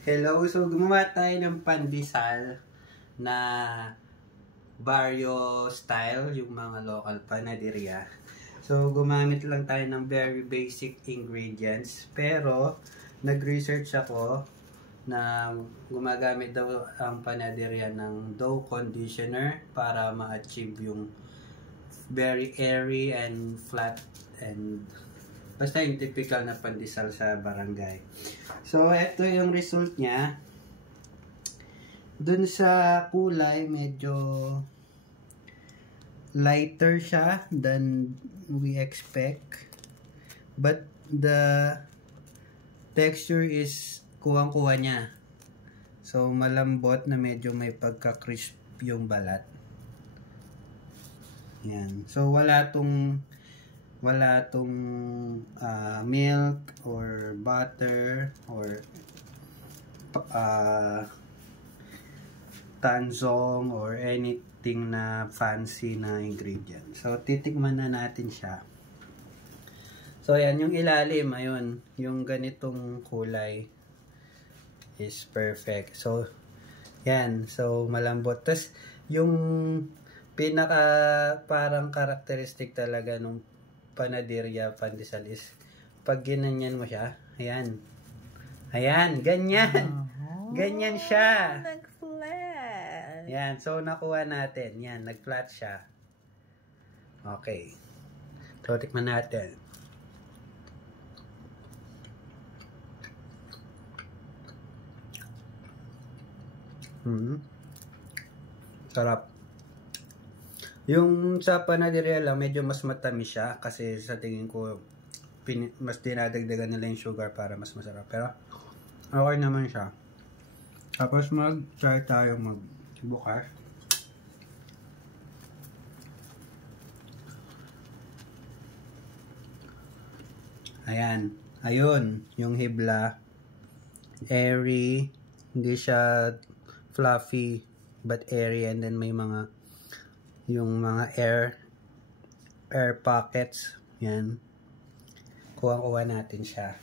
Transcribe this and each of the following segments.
Hello, so gumawa tayo ng pandesal na barrio style, yung mga local panaderia. So gumamit lang tayo ng very basic ingredients, pero nag-research ako na gumagamit daw ang panaderia ng dough conditioner para ma-achieve yung very airy and flat and basta yung typical na pandesal sa barangay. So, ito yung result niya. Dun sa kulay, medyo lighter siya than we expect. But the texture is kuwang-kuwa niya. So, malambot na medyo may pagka-crisp yung balat. Yan. So, wala tong milk or butter or tanzong or anything na fancy na ingredient. So, titikman na natin siya. So, yan yung ilalim. Ayun, yung ganitong kulay is perfect. So, yan. So, malambot. Tapos, yung pinaka parang characteristic talaga nung panaderia pandesal is pag ginanyan mo siya, ayan. Ayan, ganyan. Ganyan siya. Nag-flat. Yan, so nakuha natin. Yan, nag-flat siya. Okay. So, tikman natin. Sarap. Yung sa panaderia lang, medyo mas matamis siya kasi sa tingin ko mas dinadagdagan nila yung sugar para mas masarap. Pero okay naman siya. Tapos mag-try tayo magbukas. Ayan. Ayun. Yung hibla. Airy. Hindi siya fluffy but airy, and then may yung mga air pockets. Yan. Kuha natin siya.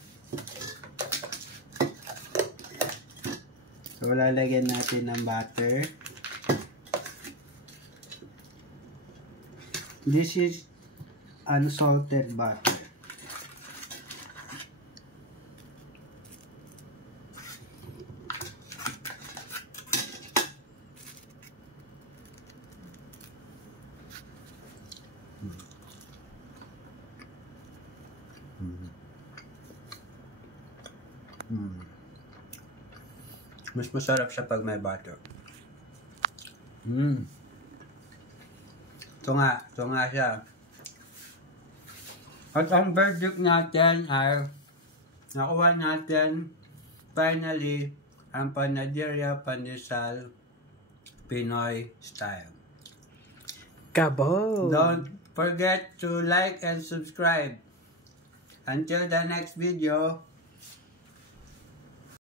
So, lalagyan natin ng butter. This is unsalted butter. Mas masarap siya pag may butter. Ito nga siya. At ang verdict natin ay nakuha natin finally ang panaderia pandesal Pinoy style. Kabo! Don't forget to like and subscribe. Until the next video.